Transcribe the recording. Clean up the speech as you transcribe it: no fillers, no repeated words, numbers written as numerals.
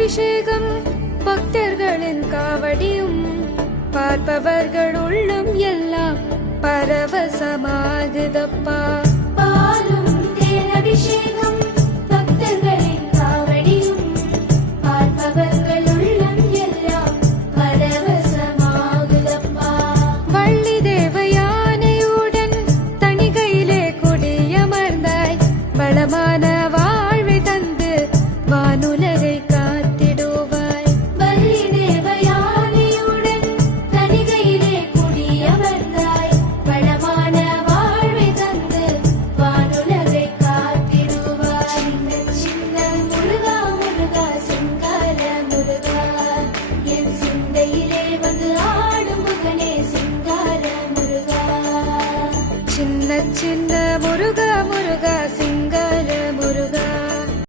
அபிஷேகம் பக்தர்களின் காவடியும் பார்ப்பவர்கள் உள்ளம் எல்லாம் பரவசமாகுதப்பா. பாலும் தேன் அபிஷேகம் பக்தர்களின் காவடியும் பார்ப்பவர்கள் உள்ளம் எல்லாம் பரவசமாகுதப்பா. வள்ளி தேவயானையுடன் தணிகையிலே குடியமர்ந்தாய் வளமான வாழ்வை தந்து வானுலகை காத்திடுவாய். வள்ளி தேவயானையுடன் தணிகையிலே குடியமர்ந்தாய் வளமான வாழ்வை தந்து வானுலகை காத்திடுவாய். சின்ன சின்ன